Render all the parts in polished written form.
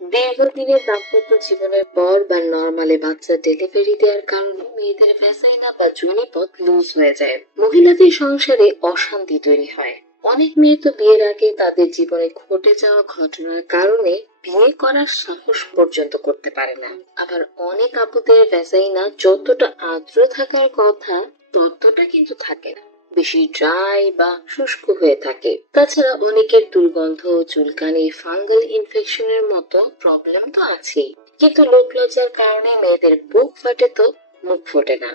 দীর্ঘদিনের দাম্পত্য জীবনের পর বা নরমালি বাচ্চা ডেলিভারি দেওয়ার কারণে মেয়েদের ভ্যাজাইনা বা যোনিপথ লুজ হয়ে যায়। মহিলাদের সংসারে অশান্তি তৈরি হয়। অনেক মেয়ে তো বিয়ের আগে তাদের জীবনে ঘটে যাওয়া ঘটনার কারণে বিয়ে করার সাহস পর্যন্ত করতে পারে না। আবার অনেক আপুদের ভ্যাজাইনা যতটা আর্দ্র থাকার কথা ততটা কিন্তু থাকে না, বেশি ড্রাই বা শুষ্ক হয়ে থাকে। তাছাড়া অনেকের দুর্গন্ধ, চুলকানি, ফাঙ্গাল ইনফেকশনের মতো প্রবলেম তো আছেই। কিন্তু লোকলজ্জার কারণে মেয়েদের বুক ফাটে তো মুখ ফোটে না।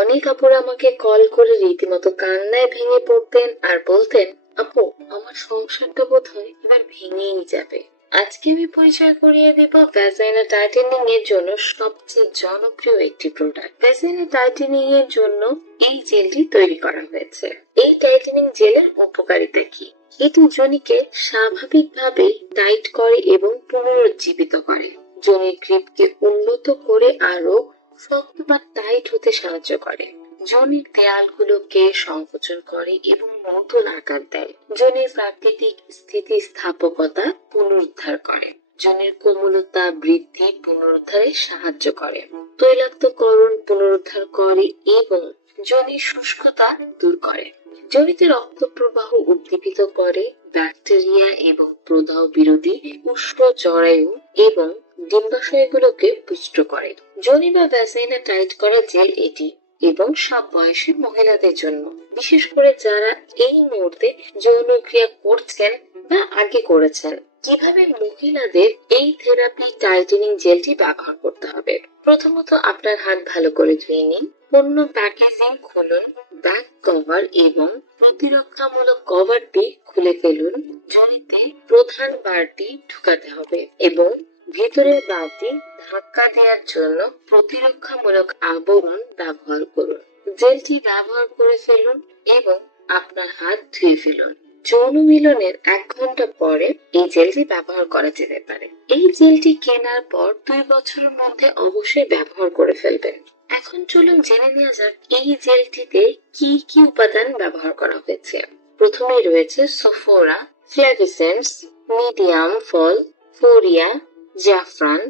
অনেক আপুরা আমাকে কল করে রীতিমতো কান্নায় ভেঙে পড়তেন আর বলতেন, আপু, আমার সংসারটা বোধহয় এবার ভেঙেই যাবে। আজকে আমি পরিচয় করিয়ে দিব ভ্যাজাইনা টাইটেনিং এর জন্য সবচেয়ে জনপ্রিয় একটি প্রোডাক্ট। ভ্যাজাইনা টাইটেনিং এর জন্য এই জেলটি তৈরি করা হয়েছে। এই টাইটেনিং জেলের উপকারিতা কি? এটি যোনিকে স্বাভাবিকভাবে টাইট করে এবং পুনরুজ্জীবিত করে। যোনির গ্রিপকে উন্নত করে আরো শক্ত বা টাইট হতে সাহায্য করে। যোনির দেয়ালগুলোকে সংকোচন করে এবং নতুন আকার দেয়। যোনির প্রাকৃতিক স্থিতিস্থাপকতা পুনরুদ্ধার করে। যোনির কোমলতা বৃদ্ধি পুনরুদ্ধারে সাহায্য করে। তৈলাক্তকরণ পুনরুদ্ধার করে এবং যোনির শুষ্কতা দূর করে। যোনিতে রক্ত প্রবাহ উদ্দীপিত করে। ব্যাকটেরিয়া এবং প্রদাহ বিরোধী উষ্ণ জরায়ু এবং ডিম্বাশয়গুলোকে পুষ্ট করে। যোনি বা ভ্যাজাইনা টাইট করা জেল এটি এবং সব বয়সী মহিলাদের জন্য, বিশেষ করে যারা এই মুহূর্তে যৌনক্রিয়া করছেন বা আগে করেছেন। কিভাবে মহিলাদের এই থেরাপি টাইটেনিং জেলটি ব্যবহার করতে হবে? প্রথমত আপনার হাত ভালো করে ধুয়ে নিন। পণ্য প্যাকেজিং খুলুন, ব্যাক কভার এবং প্রতিরক্ষামূলক কভারটি খুলে ফেলুন। যোনিতে প্রধান বারটি ঢুকাতে হবে এবং ভেতরের বারটি ধাক্কা দেওয়ার জন্য প্রতিরক্ষামূলক আবরণ ব্যবহার করুন। জেলটি ব্যবহার করে ফেলুন এবং আপনার হাত ধুয়ে ফেলুন। যৌন মিলনের 1 ঘন্টা পরে এই জেলটি ব্যবহার করা যেতে পারে। এই জেলটি কেনার পর 2 বছরের মধ্যে অবশ্যই ব্যবহার করে ফেলবেন। এখন চলুন জেনে নেওয়া যাক এই জেলটিতে কি কি উপাদান ব্যবহার করা হয়েছে। প্রথমে রয়েছে সোফোরা, ফ্লেভিসেন্স, মিডিয়াম ফল, ফোরিয়া, জাফরান,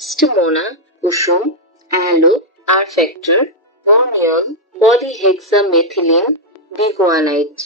স্টিমোনা, কুসুম, অ্যালো, আরফেক্টর, অনিয়ন, পলিহেক্সামেথিলিন, বিগুয়ানাইট।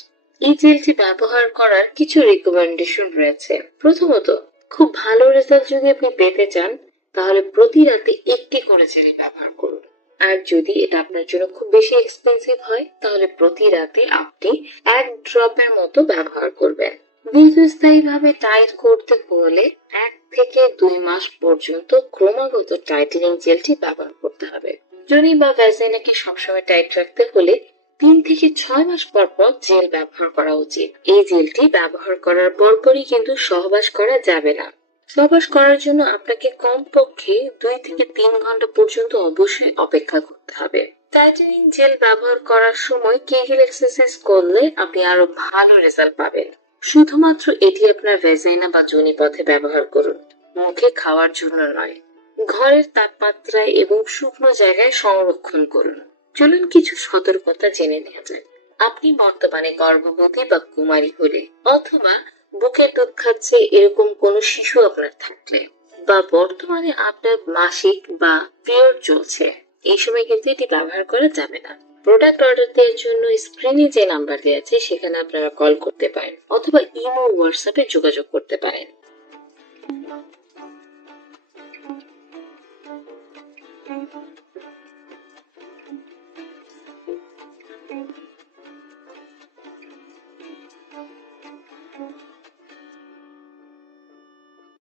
এই জেলটি ব্যবহার করার কিছু রিকমেন্ডেশন রয়েছে। প্রথমত, খুব ভালো রেজাল্ট যদি আপনি পেতে চান তাহলে প্রতি রাতে একটি করে জেল ব্যবহার করুন। আর যদি এটা আপনার জন্য খুব বেশি এক্সপেন্সিভ হয় তাহলে প্রতি রাতে আপনি 1 ড্রপের মতো ব্যবহার করবেন। দীর্ঘস্থায়ীভাবে টাইট করতে হলে 1 থেকে 2 মাস পর্যন্ত ক্রমাগত টাইটেনিং জেলটি ব্যবহার করতে হবে। যোনি বা ভ্যাজাইনাকে সবসময় টাইট রাখতে হলে 3 থেকে 6 মাস পর পর জেল ব্যবহার করা উচিত। এই জেলটি ব্যবহার করার পরপরই কিন্তু সহবাস করা যাবে না। সহবাস করার জন্য আপনাকে কমপক্ষে 2 থেকে 3 ঘন্টা পর্যন্ত অবশ্যই অপেক্ষা করতে হবে। টাইটেনিং জেল ব্যবহার করার সময় কেগেল এক্সারসাইজ করলে আপনি আরো ভালো রেজাল্ট পাবেন। শুধুমাত্র এটি আপনার ভ্যাজাইনা বা যোনিপথে ব্যবহার করুন, মুখে খাওয়ার জন্য নয়। ঘরের তাপমাত্রায় এবং শুকনো জায়গায় সংরক্ষণ করুন। চলুন কিছু সতর্কতা জেনে নেওয়া যাক। আপনি বর্তমানে গর্ভবতী বা কুমারী হলে অথবা বুকের দুধ খাচ্ছে এরকম কোনো শিশু আপনার থাকলে বা বর্তমানে আপনার মাসিক বা পিরিয়ড চলছে, এই সময় কিন্তু এটি ব্যবহার করা যাবে না। প্রোডাক্ট অর্ডার দেওয়ার জন্য স্ক্রিনে যে নাম্বার দেওয়া আছে সেখানে আপনারা কল করতে পারেন অথবা ইমো হোয়াটসঅ্যাপে যোগাযোগ করতে পারেন।